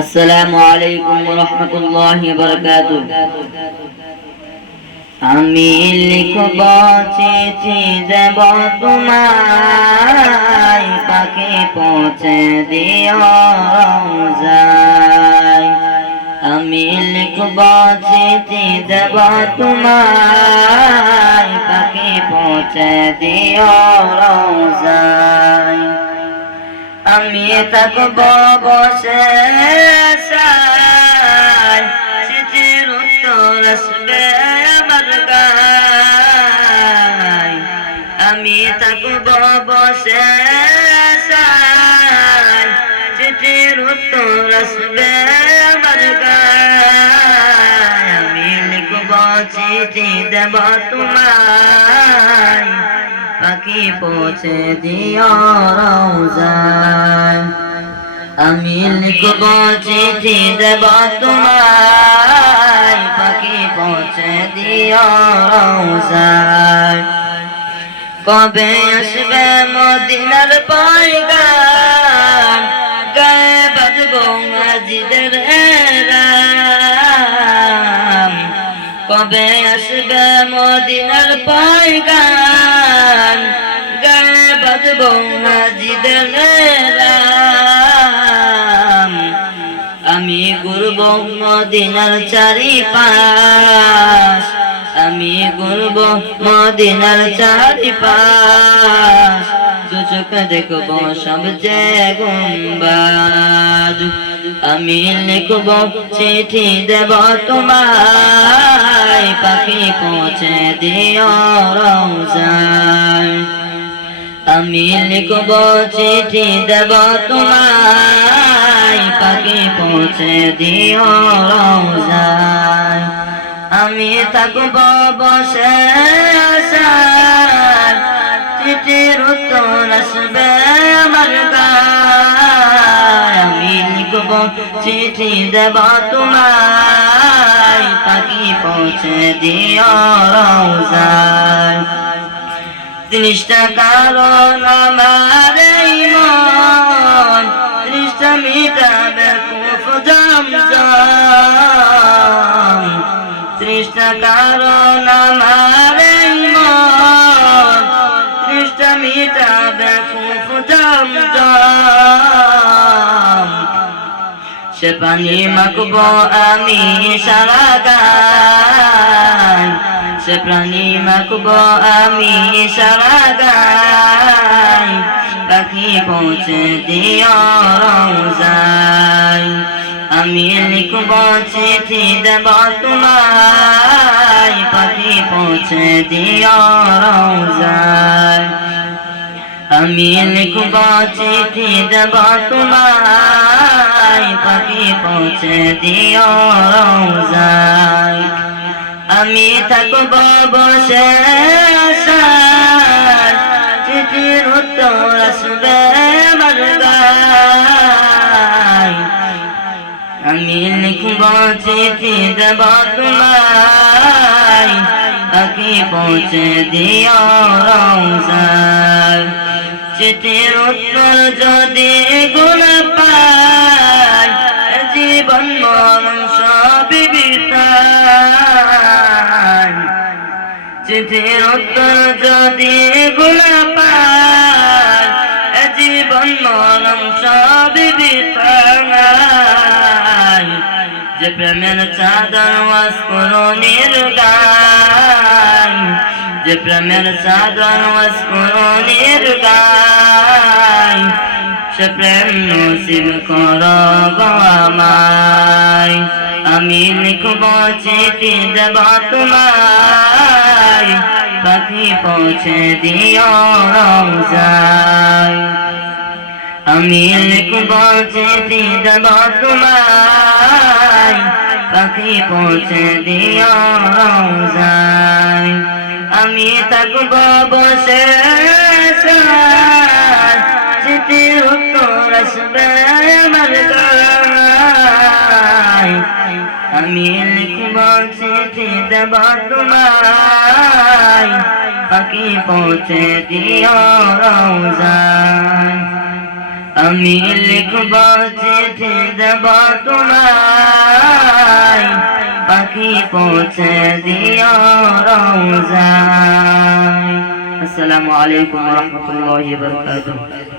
আসসালামু আলাইকুম ওয়া রাহমাতুল্লাহি ওয়া বারাকাতুহু। আমি লিখব চিঠি দেব তোমায়, পাখি পৌঁছে দিও রওজায়। আমি লিখব চিঠি দেব তোমায়, পাখি পৌঁছে দিও রওজায়। আমি থাকব বসে আশায়, চিঠির উত্তর আসবে আমার গায়। আমি থাকব বসে আশায়, চিঠির উত্তর আসবে আমার গায়। আমি লিখব চিঠি দেব তোমায়, পাখি পৌঁছে দিও রওজায়। আমি লিখব চিঠি দেব তোমায়, পাখি পৌঁছে দিও রওজায়। কবে আসবে মদিনার পয়গাম, গায়ে বাঁধবো আজিদের রাম। কবে আসবে মদিনার পয়গাম, গায়ে বাঁধবো আজিদের রাম। আমি ঘুরব মদিনার চারিপাশ, আমি ঘুরব মদিনার চারিপাশ। দু চোখে দেখব সব যে গুম্বাদ। আমি লিখব চিঠি দেব তোমায়, পাখি পৌঁছে দিও রওজায়। আমি লিখব চিঠি দেব তোমায়, পাখি পৌঁছে দিও রওজায়। আমি থাকব বসে আশায়, চিঠির উত্তর আসবে আমার গায়। আমি লিখব চিঠি দেব তোমায়, পাখি পৌঁছে দিও রওজায়। 30টা কারণ আমার এই মন, 30টা মিটাবে খুব জমজম। 30টা কারণ আমার এই মন, 30টা মিটাবে খুব জমজম। সে পানি মাখব আমি সারা গায়, সে প্রাণী মাখব আমি সারা গায়। পাখি পৌঁছে দিও রওজায়। আমি লিখব চিঠি দেব তোমায়, পাখি পৌঁছে দিও রওজায়। আমি লিখব চিঠি দেব তোমায়, পাখি পৌঁছে দিও রওজায়। আমি থাকব বসে আশায়, চিঠির উত্তর আসবে আমার গায়। আমি লিখব চিঠি দেব তোমায়, পাখি পৌঁছে দিও রওজায়। চিঠির উত্তর যদি গুণা পায়, জীবন মরণ সবই বৃথায়। চিঠির উত্তর যদি গুণা পায়, জীবন মরণ সবই বৃথায়। যে প্রেমের চাদর ওয়াসকুরনির গায়, যে প্রেমের চাদর ওয়াসকুরনির গায়। সে প্রেম নসিব করো গো আমায়। আমি লিখব চিঠি দেব তোমায়, পাখি পৌঁছে দিও রওজায়। আমি লিখব চিঠি দেব তোমায়, পাখি পৌঁছে দিও রওজায়। আমি থাকব বসে আশায়, চিঠির উত্তর আসবে আমার গায়। আমি লিখব চিঠি দেব তোমায়, পাখি পৌঁছে দিও রওজায়। আমি লিখব চিঠি দেব তোমায়, পাখি পৌঁছে দিও রওজায়। আসসালামু আলাইকুম ওয়া রাহমাতুল্লাহি ওয়া বারাকাতুহু।